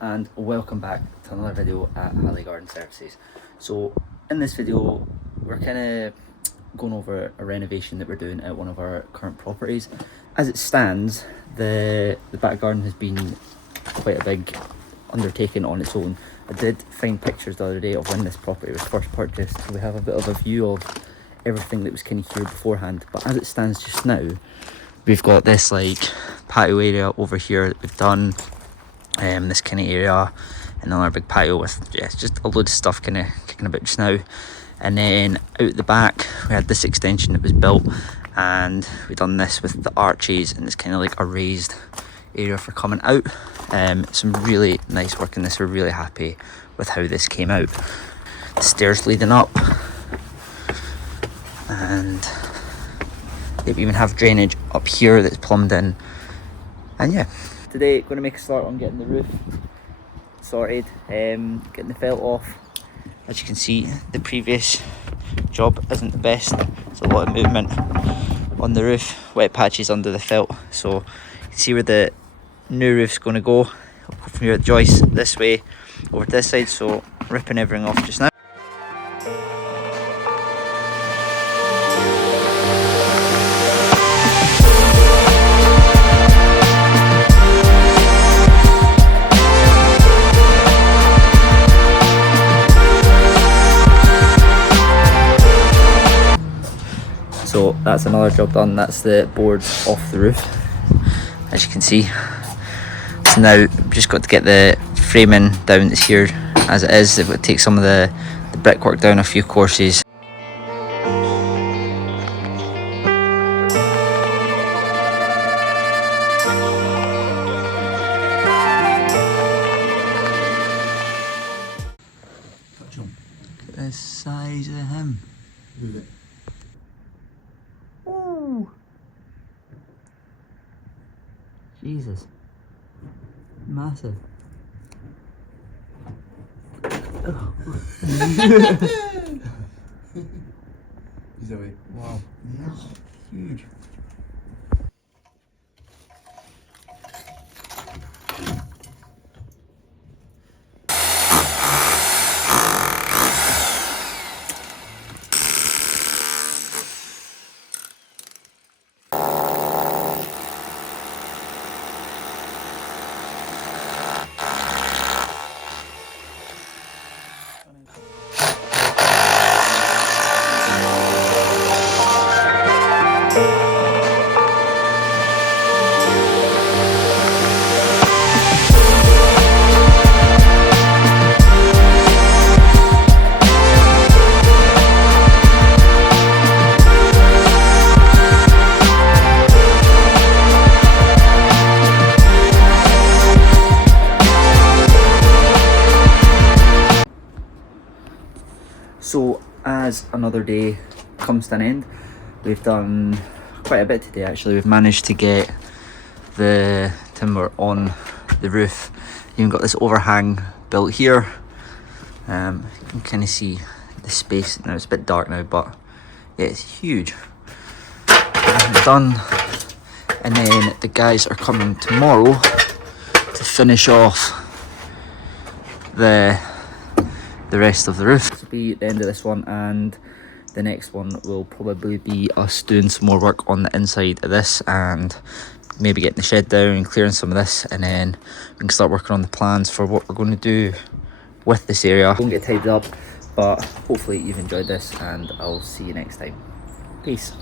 and welcome back to another video at Halley Garden Services. So in this video we're kind of going over a renovation that we're doing at one of our current properties. As it stands, the back garden has been quite a big undertaking on its own. I did find pictures the other day of when this property was first purchased, so we have a bit of a view of everything that was kind of here beforehand. But as it stands just now, we've got this like patio area over here that we've done, this kind of area, and another big patio with just a load of stuff kind of kicking about just now. And then out the back we had this extension that was built, and we done this with the arches, and it's kind of like a raised area for coming out. Some really nice work in this. We're really happy with how this came out. The stairs leading up, and they even have drainage up here that's plumbed in. And yeah, today going to make a start on getting the roof sorted, getting the felt off. As you can see, the previous job isn't the best. There's a lot of movement on the roof, wet patches under the felt, so you can see where the new roof's going to go. I'll go from here at joist this way over to this side, so ripping everything off just now. So that's another job done. That's the boards off the roof, as you can see. So now we've just got to get the framing down that's here as it is. They've got to take some of the brickwork down a few courses. Look at the size of him. Move it. Ooh. Jesus. Massive. Zoe. Wow. Yeah. Huge. So as another day comes to an end, we've done quite a bit today actually. We've managed to get the timber on the roof. Even got this overhang built here. You can kind of see the space now. It's a bit dark now, but yeah, it's huge. Done. And then the guys are coming tomorrow to finish off the rest of the roof. This will be the end of this one, and the next one will probably be us doing some more work on the inside of this, and maybe getting the shed down and clearing some of this, and then we can start working on the plans for what we're going to do with this area. Won't get tidied up, but hopefully you've enjoyed this, and I'll see you next time. Peace.